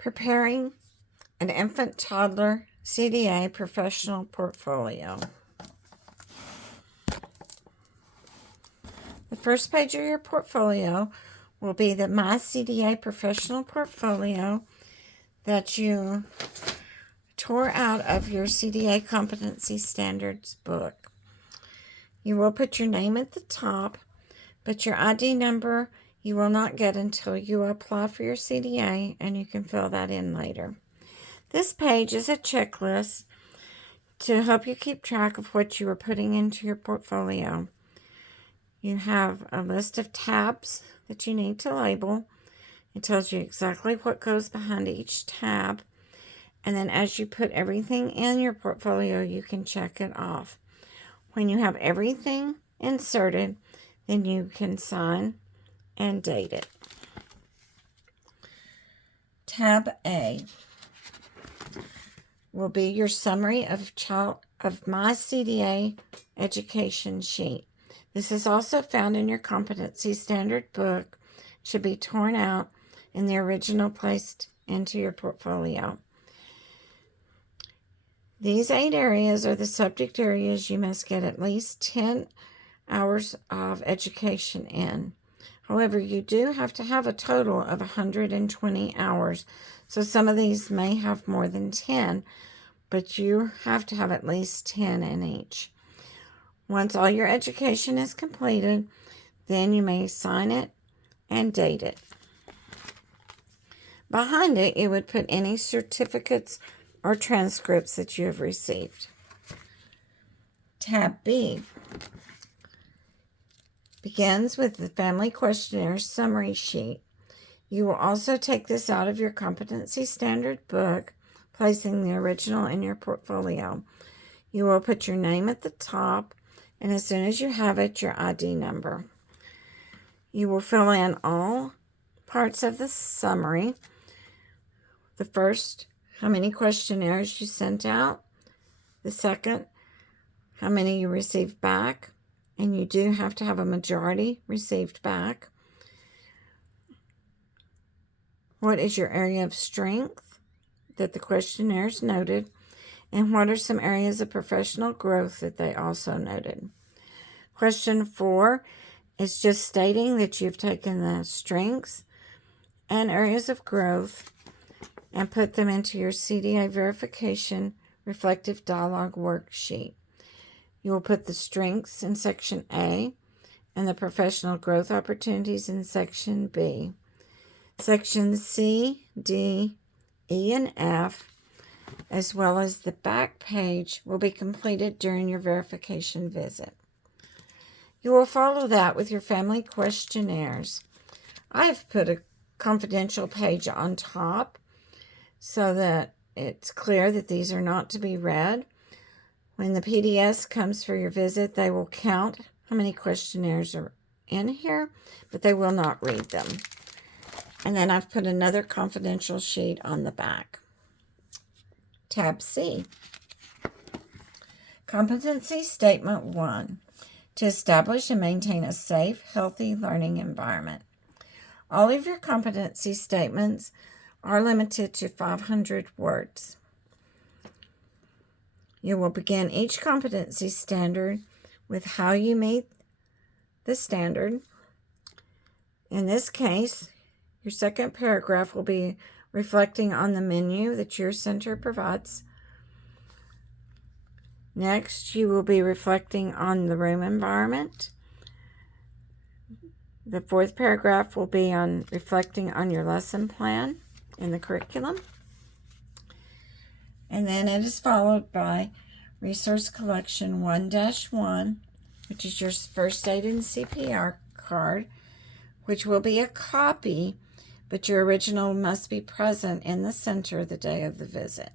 Preparing an infant-toddler CDA professional portfolio. The first page of your portfolio will be the My CDA professional portfolio that you tore out of your CDA competency standards book. You will put your name at the top, but your ID number you will not get until you apply for your CDA, and you can fill that in later. This page is a checklist to help you keep track of what you are putting into your portfolio. You have a list of tabs that you need to label. It tells you exactly what goes behind each tab. And then as you put everything in your portfolio, you can check it off. When you have everything inserted, then you can sign and date it. Tab A will be your summary of My CDA education sheet. This is also found in your competency standard book. It should be torn out and the original placed into your portfolio. These 8 areas are the subject areas you must get at least 10 hours of education in. However, you do have to have a total of 120 hours. So some of these may have more than 10, but you have to have at least 10 in each. Once all your education is completed, then you may sign it and date it. Behind it, you would put any certificates or transcripts that you have received. Tab B begins with the Family Questionnaire Summary Sheet. You will also take this out of your competency standard book, placing the original in your portfolio. You will put your name at the top, and as soon as you have it, your ID number. You will fill in all parts of the summary. The first, how many questionnaires you sent out. The second, how many you received back. And you do have to have a majority received back. What is your area of strength that the questionnaires noted? And what are some areas of professional growth that they also noted? Question 4 is just stating that you've taken the strengths and areas of growth and put them into your CDA verification reflective dialogue worksheet. You will put the strengths in section A and the professional growth opportunities in section B. Sections C, D, E, and F, as well as the back page, will be completed during your verification visit. You will follow that with your family questionnaires. I have put a confidential page on top so that it's clear that these are not to be read. When the PDS comes for your visit, they will count how many questionnaires are in here, but they will not read them. And then I've put another confidential sheet on the back. Tab C. Competency Statement 1. To establish and maintain a safe, healthy learning environment. All of your competency statements are limited to 500 words. You will begin each competency standard with how you meet the standard. In this case, your second paragraph will be reflecting on the menu that your center provides. Next, you will be reflecting on the room environment. The fourth paragraph will be on reflecting on your lesson plan in the curriculum. And then it is followed by Resource Collection 1-1, which is your first aid and CPR card, which will be a copy, but your original must be present in the center the day of the visit.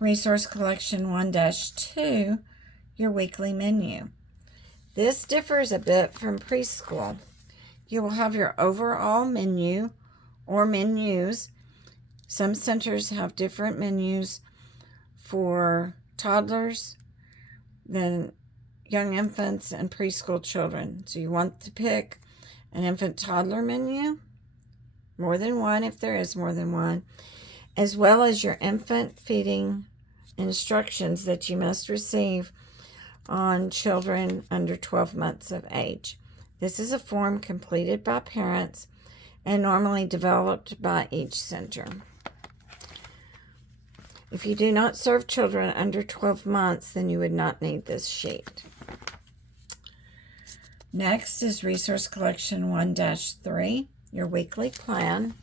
Resource Collection 1-2, your weekly menu. This differs a bit from preschool. You will have your overall menu or menus. Some centers have different menus for toddlers than young infants and preschool children. So you want to pick an infant-toddler menu more than one if there is more than one, as well as your infant feeding instructions that you must receive on children under 12 months of age. This is a form completed by parents and normally developed by each center. If you do not serve children under 12 months, then you would not need this sheet. Next is Resource Collection 1-3, your weekly plan.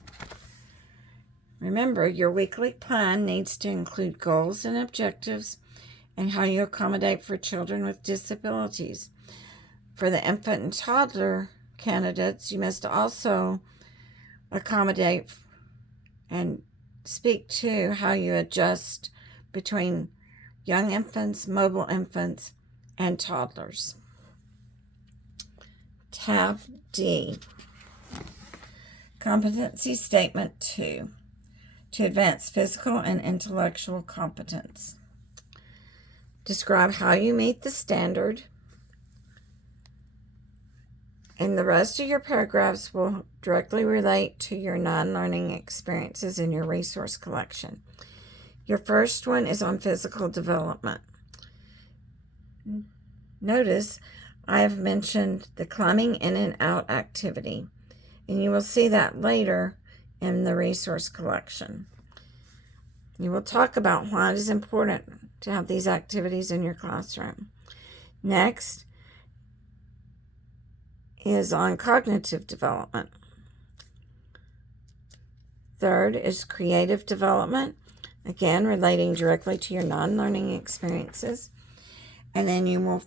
Remember, your weekly plan needs to include goals and objectives and how you accommodate for children with disabilities. For the infant and toddler candidates, you must also accommodate and speak to how you adjust between young infants, mobile infants, and toddlers. Tab D, Competency Statement 2, to advance physical and intellectual competence. Describe how you meet the standard, and the rest of your paragraphs will directly relate to your non-learning experiences in your resource collection. Your first one is on physical development. Notice I have mentioned the climbing in and out activity, and you will see that later in the resource collection. You will talk about why it is important to have these activities in your classroom. Next is on cognitive development. Third is creative development, again relating directly to your non-learning experiences. And then you will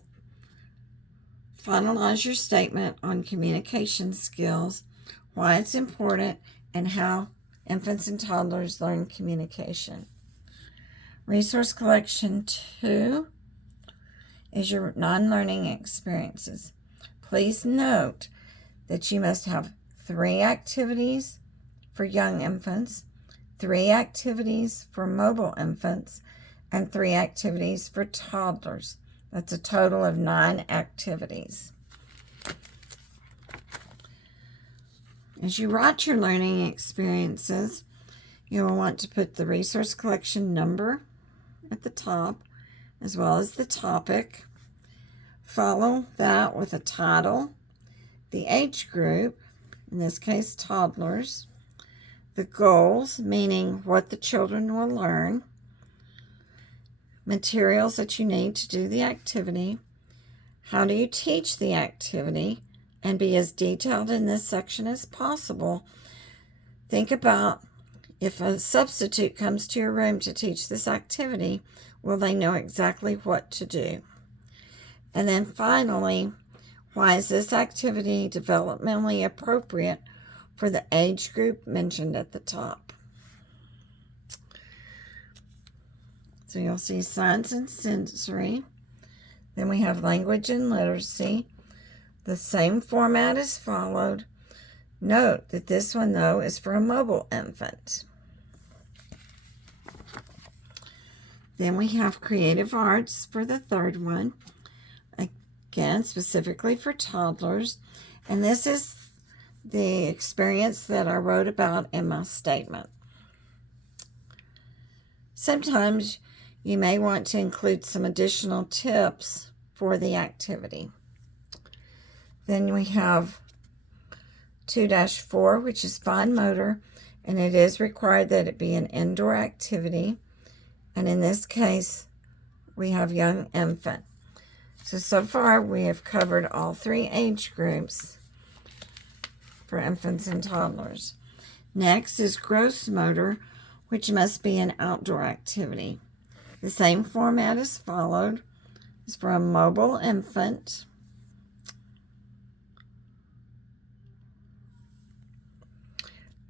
finalize your statement on communication skills, why it's important, and how infants and toddlers learn communication. Resource collection 2 is your non-learning experiences. Please note that you must have 3 activities for young infants, 3 activities for mobile infants, and 3 activities for toddlers. That's a total of 9 activities. As you write your learning experiences, you will want to put the resource collection number at the top, as well as the topic. Follow that with a title, the age group, in this case toddlers, the goals, meaning what the children will learn, materials that you need to do the activity, how do you teach the activity, and be as detailed in this section as possible. Think about if a substitute comes to your room to teach this activity, will they know exactly what to do? And then finally, why is this activity developmentally appropriate for the age group mentioned at the top? So you'll see science and sensory. Then we have language and literacy. The same format is followed. Note that this one, though, is for a mobile infant. Then we have creative arts for the third one. Again, specifically for toddlers. And this is the experience that I wrote about in my statement. Sometimes you may want to include some additional tips for the activity. Then we have 2-4, which is fine motor, and it is required that it be an indoor activity. And in this case, we have young infant. So far we have covered all 3 age groups for infants and toddlers. Next is gross motor, which must be an outdoor activity. The same format is followed. It's for a mobile infant.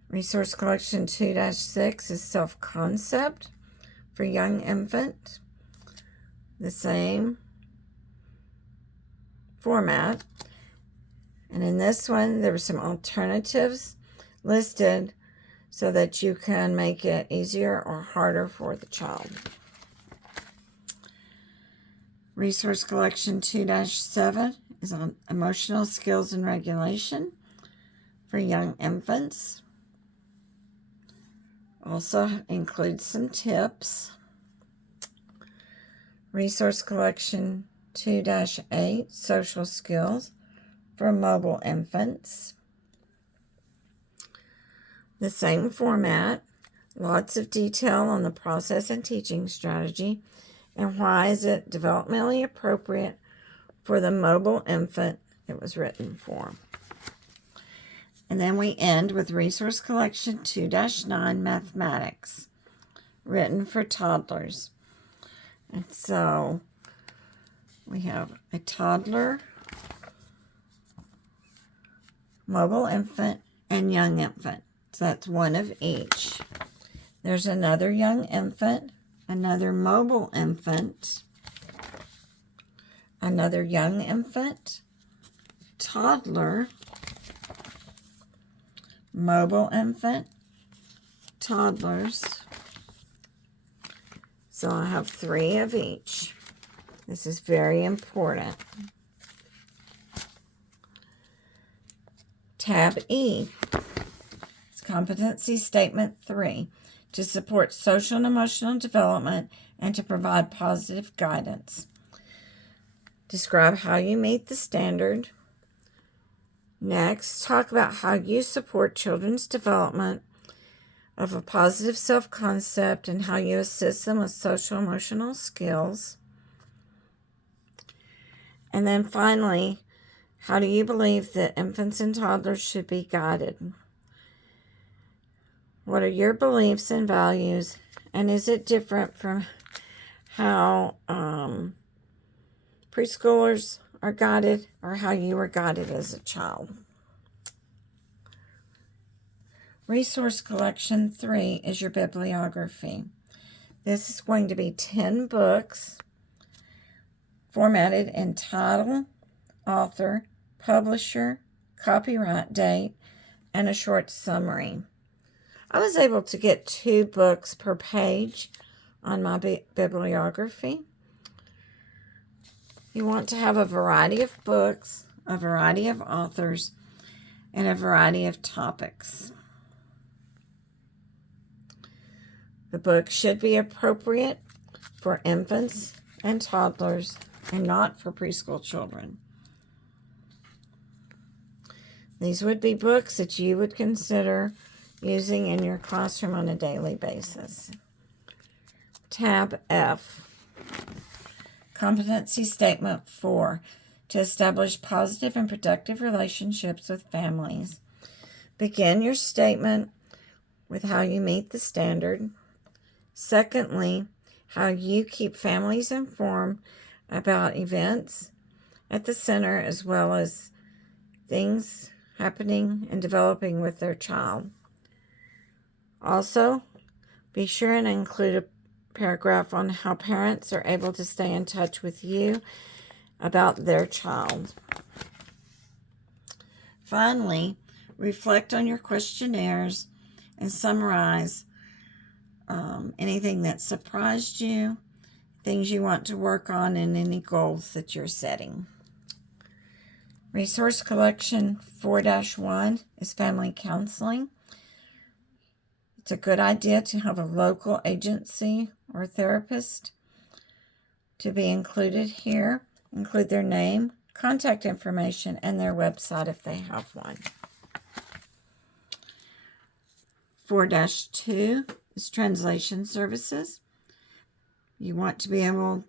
Resource collection 2-6 is self-concept for young infant. The same format. And in this one, there were some alternatives listed so that you can make it easier or harder for the child. Resource collection 2-7 is on emotional skills and regulation for young infants. Also includes some tips. Resource collection 2-8, social skills for mobile infants. The same format, lots of detail on the process and teaching strategy, and why is it developmentally appropriate for the mobile infant it was written for. And then we end with resource collection 2-9, mathematics, written for toddlers. And so we have a toddler, mobile infant, and young infant. So that's one of each. There's another young infant, another mobile infant, another young infant, toddler, mobile infant, toddlers. So I have 3 of each. This is very important. Tab E. It's Competency Statement 3. To support social and emotional development and to provide positive guidance. Describe how you meet the standard. Next, talk about how you support children's development of a positive self-concept and how you assist them with social-emotional skills. And then finally, how do you believe that infants and toddlers should be guided? What are your beliefs and values, and is it different from how preschoolers are guided or how you were guided as a child? Resource collection 3 is your bibliography. This is going to be 10 books formatted in title, author, publisher, copyright date, and a short summary. I was able to get 2 books per page on my bibliography. You want to have a variety of books, a variety of authors, and a variety of topics. The book should be appropriate for infants and toddlers and not for preschool children. These would be books that you would consider using in your classroom on a daily basis. Tab F. Competency Statement 4. To establish positive and productive relationships with families. Begin your statement with how you meet the standard. Secondly, how you keep families informed about events at the center as well as things happening and developing with their child. Also, be sure and include a paragraph on how parents are able to stay in touch with you about their child. Finally, reflect on your questionnaires and summarize anything that surprised you, things you want to work on, and any goals that you're setting. Resource collection 4-1 is family counseling. It's a good idea to have a local agency or therapist to be included here. Include their name, contact information, and their website if they have one. 4-2 is translation services. You want to be able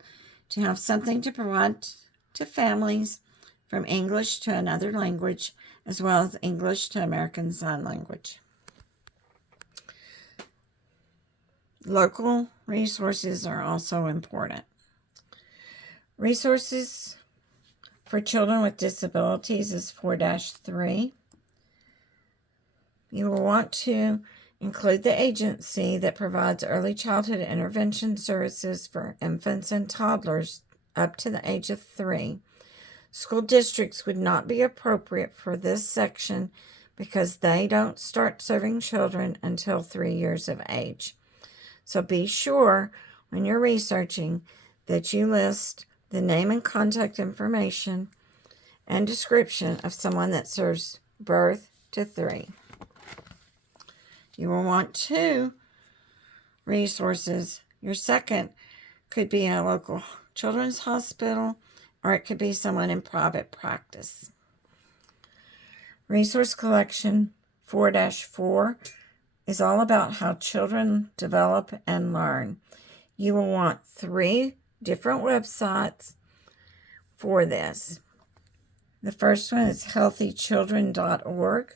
to have something to provide to families from English to another language, as well as English to American Sign Language. Local resources are also important. Resources for children with disabilities is 4-3. You will want to include the agency that provides early childhood intervention services for infants and toddlers up to the age of 3. School districts would not be appropriate for this section because they don't start serving children until 3 years of age. So be sure when you're researching that you list the name and contact information and description of someone that serves birth to 3. You will want to resources. Your second could be a local children's hospital, or it could be someone in private practice. Resource collection 4-4 is all about how children develop and learn. You will want 3 different websites for this. The first one is healthychildren.org.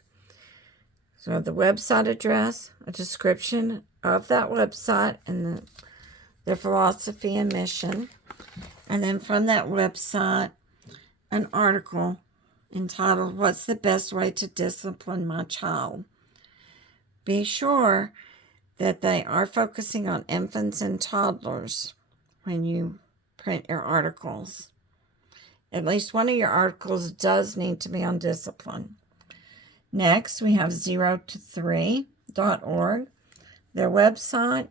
So the website address, a description of that website and their philosophy and mission. And then from that website, an article entitled, "What's the Best Way to Discipline My Child?" Be sure that they are focusing on infants and toddlers when you print your articles. At least one of your articles does need to be on discipline. Next, we have 0-3.org, their website,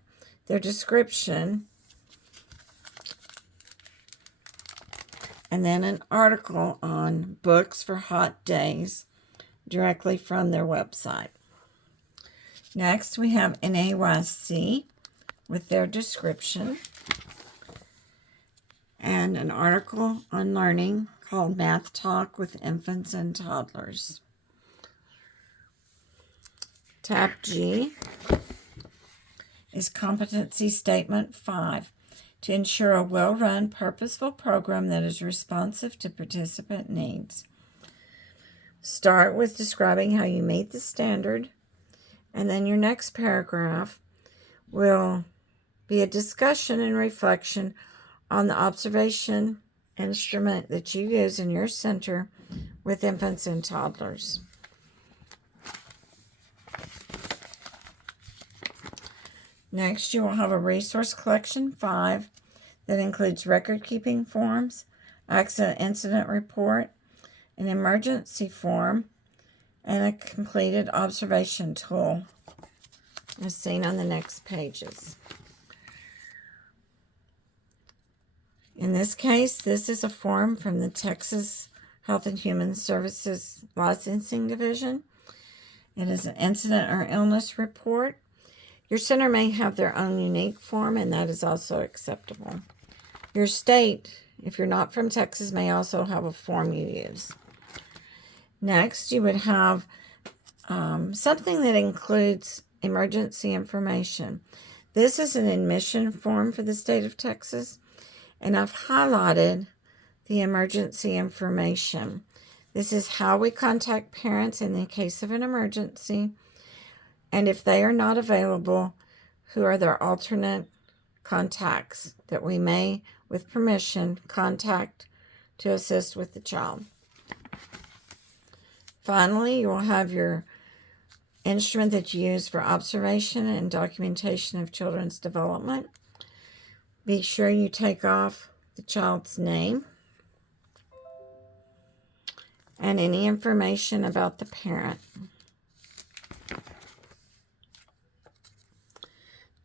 their description, and then an article on books for hot days directly from their website. Next, we have NAYC with their description and an article on learning called Math Talk with Infants and Toddlers. Tab G is Competency Statement 5, to ensure a well-run, purposeful program that is responsive to participant needs. Start with describing how you meet the standard, and then your next paragraph will be a discussion and reflection on the observation instrument that you use in your center with infants and toddlers. Next, you will have a resource collection 5 that includes record-keeping forms, accident incident report, an emergency form, and a completed observation tool, as seen on the next pages. In this case, this is a form from the Texas Health and Human Services Licensing Division. It is an incident or illness report. Your center may have their own unique form, and that is also acceptable. Your state, if you're not from Texas, may also have a form you use. Next, you would have something that includes emergency information. This is an admission form for the state of Texas, and I've highlighted the emergency information. This is how we contact parents in the case of an emergency, and if they are not available, who are their alternate contacts that we may, with permission, contact to assist with the child. Finally, you will have your instrument that you use for observation and documentation of children's development. Be sure you take off the child's name and any information about the parent.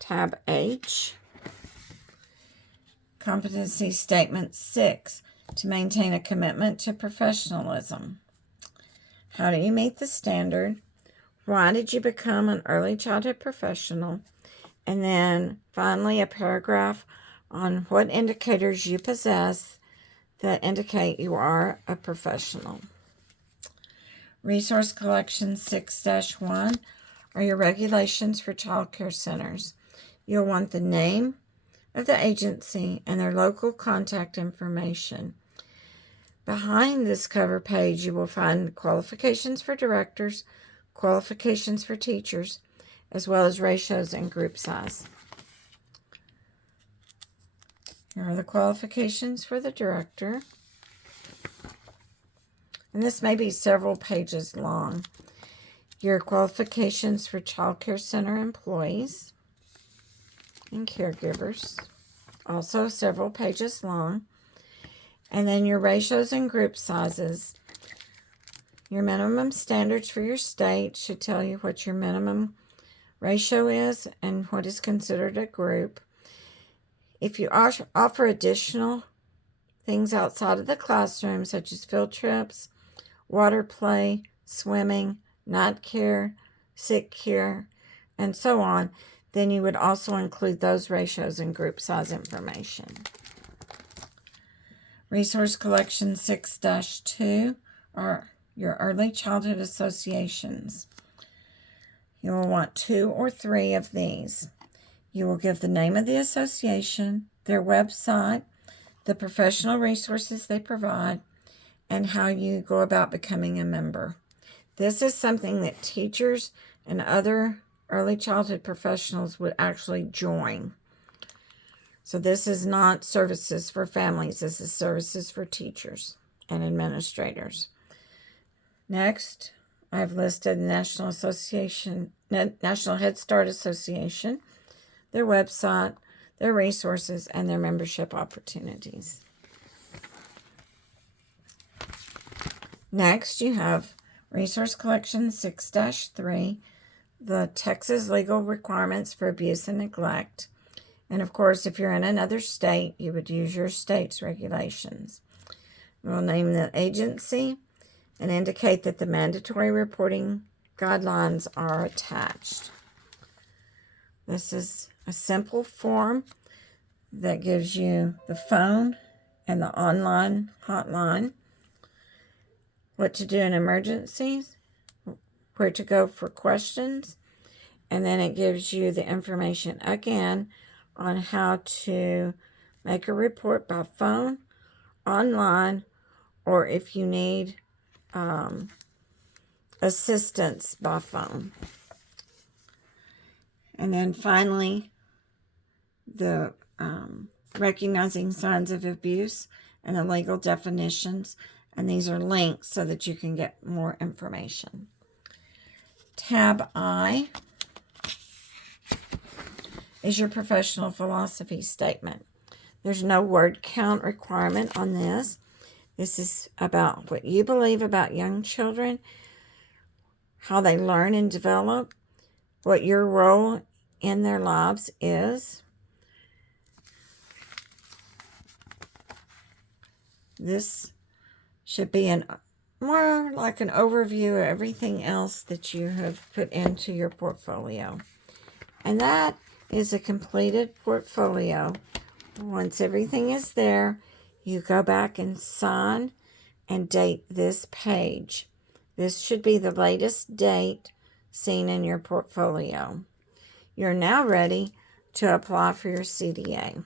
Tab H, Competency Statement 6, to maintain a commitment to professionalism. How do you meet the standard? Why did you become an early childhood professional? And then finally a paragraph on what indicators you possess that indicate you are a professional. Resource Collection 6-1 are your regulations for child care centers. You'll want the name of the agency and their local contact information. Behind this cover page, you will find qualifications for directors, qualifications for teachers, as well as ratios and group size. Here are the qualifications for the director. And this may be several pages long. Your qualifications for child care center employees and caregivers, also several pages long. And then your ratios and group sizes. Your minimum standards for your state should tell you what your minimum ratio is and what is considered a group. If you offer additional things outside of the classroom, such as field trips, water play, swimming, night care, sick care, and so on, then you would also include those ratios and group size information. Resource collection 6-2 are your early childhood associations. You will want 2 or 3 of these. You will give the name of the association, their website, the professional resources they provide, and how you go about becoming a member. This is something that teachers and other early childhood professionals would actually join. So this is not services for families. This is services for teachers and administrators. Next, I've listed the National Head Start Association, their website, their resources, and their membership opportunities. Next, you have Resource Collection 6-3, the Texas Legal Requirements for Abuse and Neglect. And of course, if you're in another state, you would use your state's regulations. We'll name the agency and indicate that the mandatory reporting guidelines are attached. This is a simple form that gives you the phone and the online hotline, what to do in emergencies, where to go for questions, and then it gives you the information again on how to make a report by phone, online, or if you need assistance by phone. And then finally, the recognizing signs of abuse and the legal definitions. And these are links so that you can get more information. Tab I is your professional philosophy statement. There's no word count requirement on this. This is about what you believe about young children, how they learn and develop, what your role in their lives is. This should be more like an overview of everything else that you have put into your portfolio. And that is a completed portfolio. Once everything is there, you go back and sign and date this page. This should be the latest date seen in your portfolio. You're now ready to apply for your CDA.